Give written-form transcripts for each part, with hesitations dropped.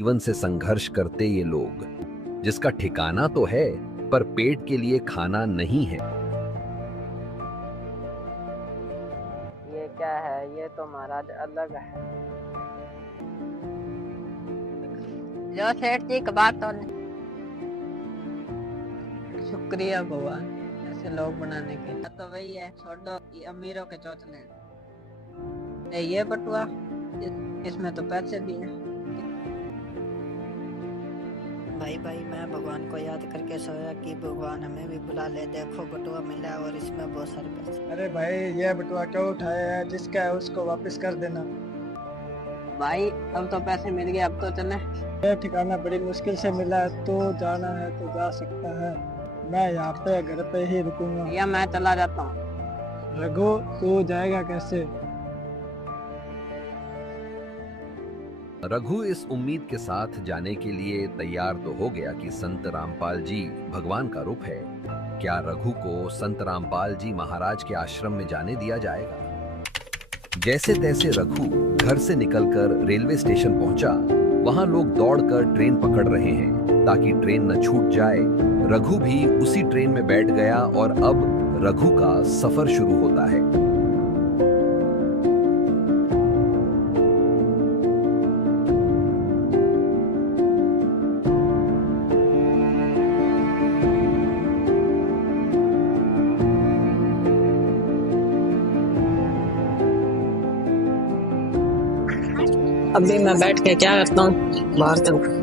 जीवन से संघर्ष करते ये लोग, जिसका ठिकाना तो है पर पेट के लिए खाना नहीं है। ये क्या है? ये तो महाराज अलग है। जो सेठ जी की बात तो नहीं। शुक्रिया भगवान ऐसे लोग बनाने के। तो वही है, छोड़ो ये अमीरों के चौचले। ये बटुआ, इसमें तो पैसे भी हैं। भाई मैं भगवान को याद करके सोया कि भगवान हमें भी बुला ले। देखो बटुआ मिला और इसमें बहुत सारे पैसे। अरे भाई ये बटुआ क्यों उठाया है? जिसका है उसको वापस कर देना। भाई अब तो पैसे मिल गए, अब तो चले। ये ठिकाना बड़ी मुश्किल से मिला है, तो जाना है तो जा सकता है। मैं यहाँ पे घर पे ही रुकूंगा। या मैं चला जाता हूँ। रघु तू जाएगा कैसे? रघु इस उम्मीद के साथ जाने के लिए तैयार तो हो गया कि संत रामपाल जी भगवान का रूप है। क्या रघु को संत रामपाल जी महाराज के आश्रम में जाने दिया जाएगा? जैसे तैसे रघु घर से निकलकर रेलवे स्टेशन पहुंचा। वहां लोग दौड़कर ट्रेन पकड़ रहे हैं ताकि ट्रेन न छूट जाए। रघु भी उसी ट्रेन में बैठ गया और अब रघु का सफर शुरू होता है। अभी मैं बैठ के क्या करता हूँ? बाहर चल।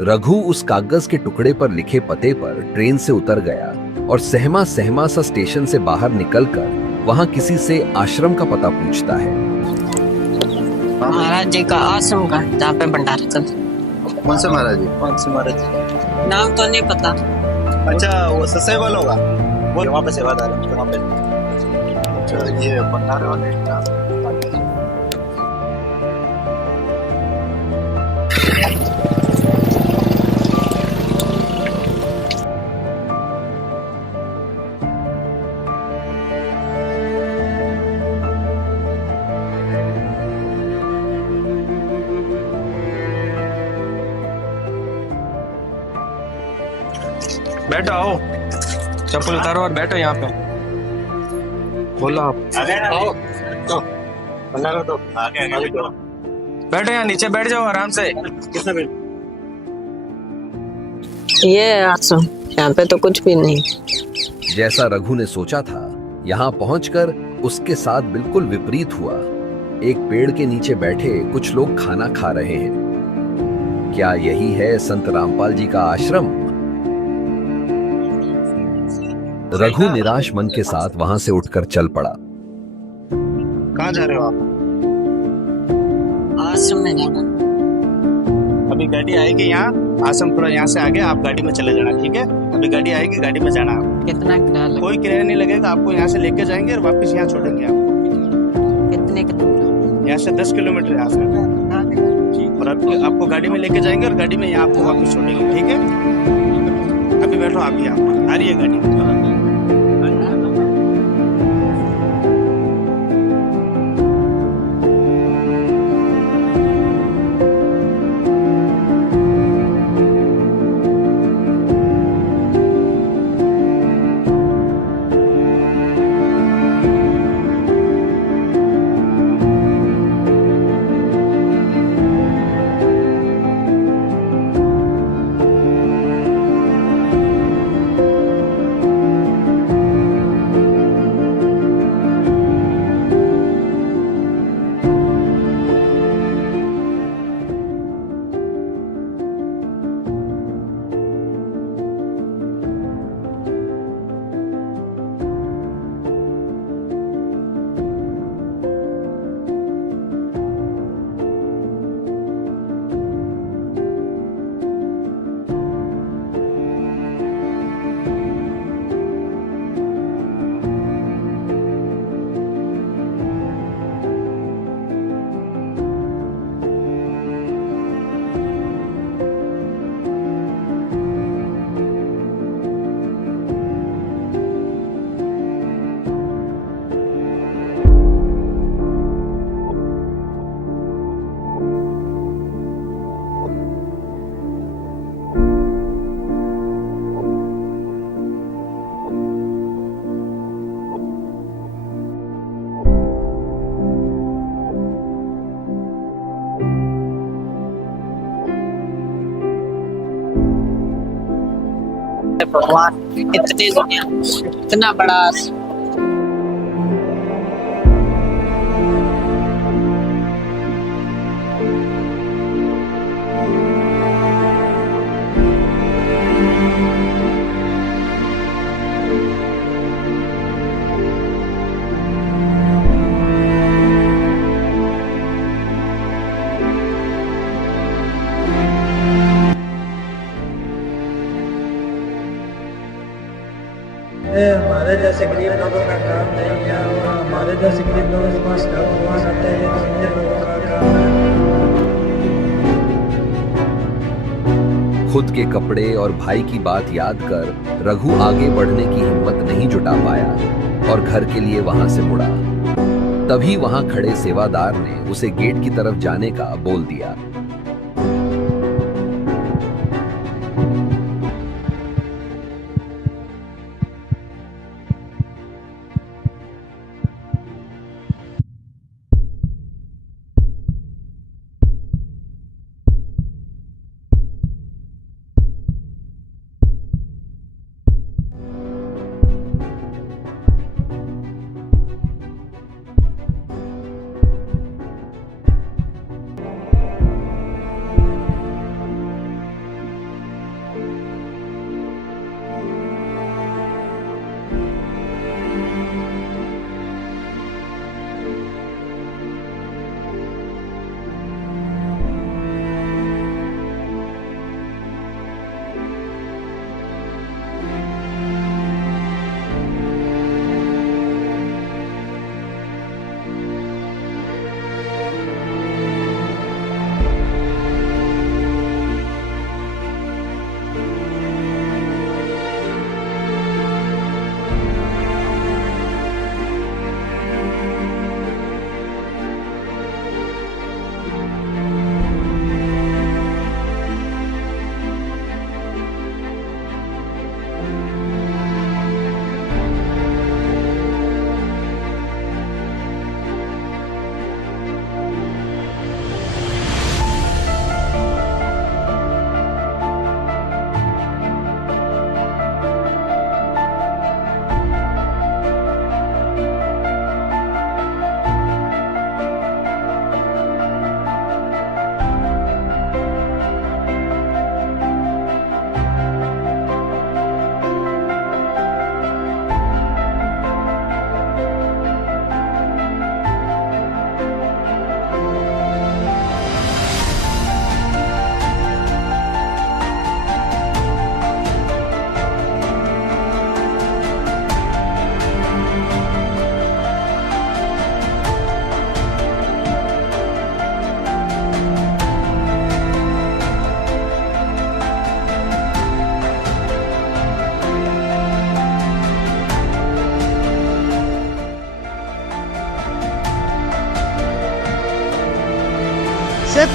रघु उस कागज के टुकड़े पर लिखे पते पर ट्रेन से उतर गया और सहमा सहमा सा स्टेशन से बाहर निकलकर वहां किसी से आश्रम का पता पूछता है। महाराज जी का आश्रम का, जहाँ पे भंडारा चलता। कौन से महाराज जी? कौन से महाराज जी? नाम तो नहीं पता। अच्छा वो ससई वाला होगा, वो वहाँ पे सेवादार है वहाँ पे। अच्छा ये भंडारे वाले। बैठो, आओ चप्पल उतारो और बैठो यहाँ पे। बोलो आप। आओ तो भंडारा तो आगे बैठो, यहाँ नीचे बैठ जाओ आराम से। किसने बैठ? ये आश्रम, यहाँ पे तो कुछ भी नहीं। जैसा रघु ने सोचा था, यहाँ पहुंचकर उसके साथ बिल्कुल विपरीत हुआ। एक पेड़ के नीचे बैठे कुछ लोग खाना खा रहे हैं। क्या यही है संत रामपाल जी का आश्रम? रघु निराश मन के साथ वहां से उठकर चल पड़ा। कहाँ जा रहे हो आप? आश्रम में जाना। अभी गाड़ी आएगी यहाँ, आश्रम पूरा यहाँ से आगे आप गाड़ी में चले जाना, ठीक है? अभी गाड़ी आएगी, गाड़ी में जाना आप। कितना किराया लगेगा? कोई किराया नहीं लगेगा, आपको यहाँ से लेके जाएंगे और वापस यहाँ छोड़ेंगे आपको। कितने का दूर? यहाँ से 10 किलोमीटर है आश्रम, और आपको गाड़ी में लेके जाएंगे और गाड़ी में यहाँ आपको वापस छोड़ेंगे, ठीक है? अभी बैठो आप यहाँ, आ रही है गाड़ी। भगवान, इतनी दुनिया, इतना बड़ा हमारे जैसे गरीब लोगों का काम नहीं है और हमारे जैसे गरीब लोगों के पास घर भगवान आते हैं, ये तो अमीर लोगों का काम है। खुद के कपड़े और भाई की बात याद कर रघु आगे बढ़ने की हिम्मत नहीं जुटा पाया और घर के लिए वहां से मुड़ा। तभी वहां खड़े सेवादार ने उसे गेट की तरफ जाने का बोल दिया।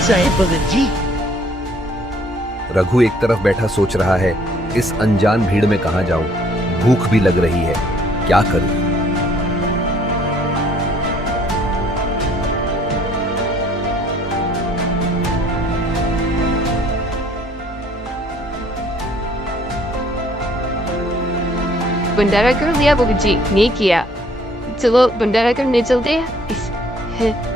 सही भगत जी। रघु एक तरफ बैठा सोच रहा है, इस अनजान भीड़ में कहां जाऊं, भूख भी लग रही है, क्या करूं। Bendera lihat buji ni kia. चलो बंडारा करने चलते हैं।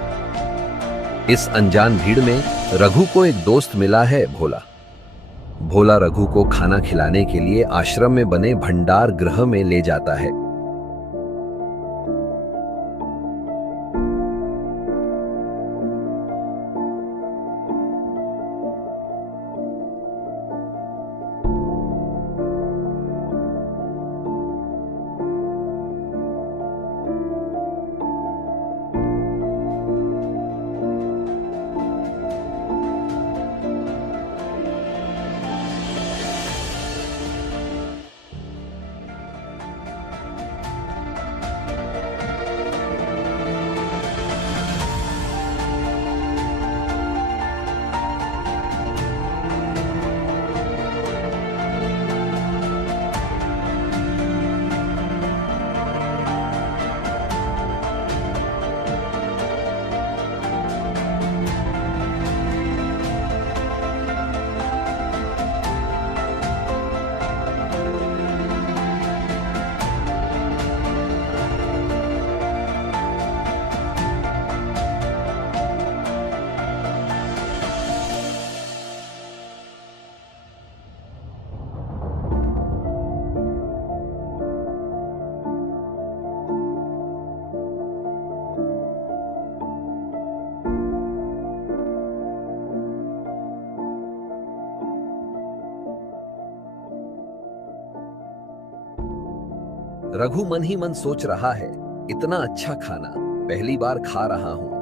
इस अनजान भीड़ में रघु को एक दोस्त मिला है, भोला। भोला रघु को खाना खिलाने के लिए आश्रम में बने भंडार गृह में ले जाता है। रघु मन ही मन सोच रहा है, इतना अच्छा खाना पहली बार खा रहा हूं।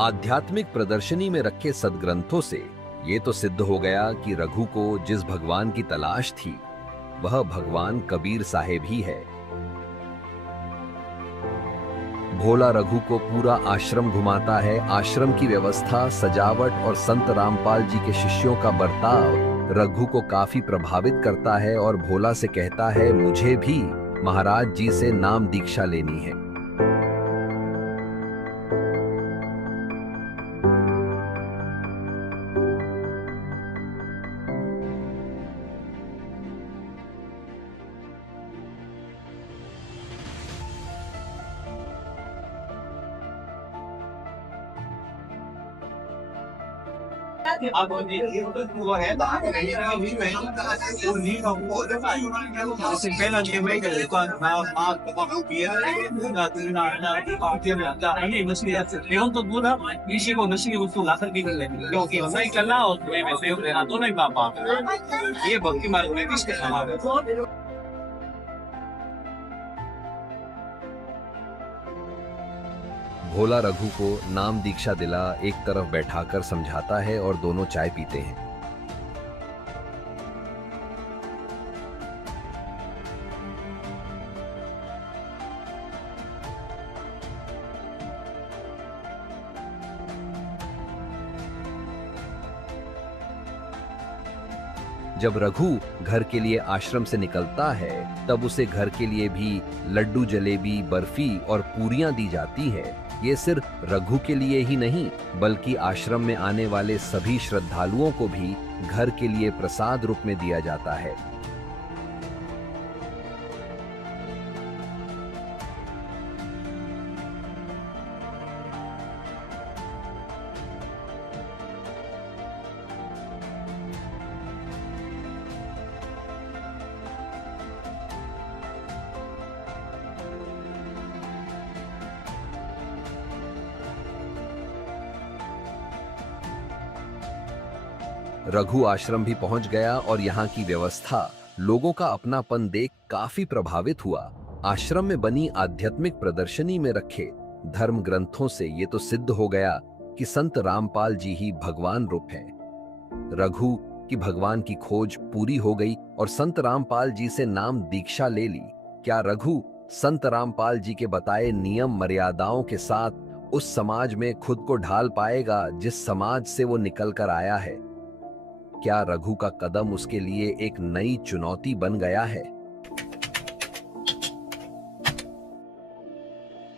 आध्यात्मिक प्रदर्शनी में रखे सदग्रंथों से ये तो सिद्ध हो गया कि रघु को जिस भगवान की तलाश थी वह भगवान कबीर साहेब ही है। भोला रघु को पूरा आश्रम घुमाता है। आश्रम की व्यवस्था, सजावट और संत रामपाल जी के शिष्यों का बर्ताव रघु को काफी प्रभावित करता है और भोला से कहता है, मुझे भी महाराज जी से नाम दीक्षा लेनी है। ये भक्ति मार्ग में किसके समान है? भोला रघु को नाम दीक्षा दिला एक तरफ बैठाकर समझाता है और दोनों चाय पीते हैं। जब रघु घर के लिए आश्रम से निकलता है तब उसे घर के लिए भी लड्डू, जलेबी, बर्फी और पूरियां दी जाती है। ये सिर्फ रघु के लिए ही नहीं बल्कि आश्रम में आने वाले सभी श्रद्धालुओं को भी घर के लिए प्रसाद रूप में दिया जाता है। रघु आश्रम भी पहुंच गया और यहाँ की व्यवस्था, लोगों का अपनापन देख काफी प्रभावित हुआ। आश्रम में बनी आध्यात्मिक प्रदर्शनी में रखे धर्म ग्रंथों से ये तो सिद्ध हो गया कि संत रामपाल जी ही भगवान रूप हैं। रघु की भगवान की खोज पूरी हो गई और संत रामपाल जी से नाम दीक्षा ले ली। क्या रघु संत रामपाल जी के बताए नियम मर्यादाओं के साथ उस समाज में खुद को ढाल पाएगा जिस समाज से वो निकल कर आया है? क्या रघु का कदम उसके लिए एक नई चुनौती बन गया है?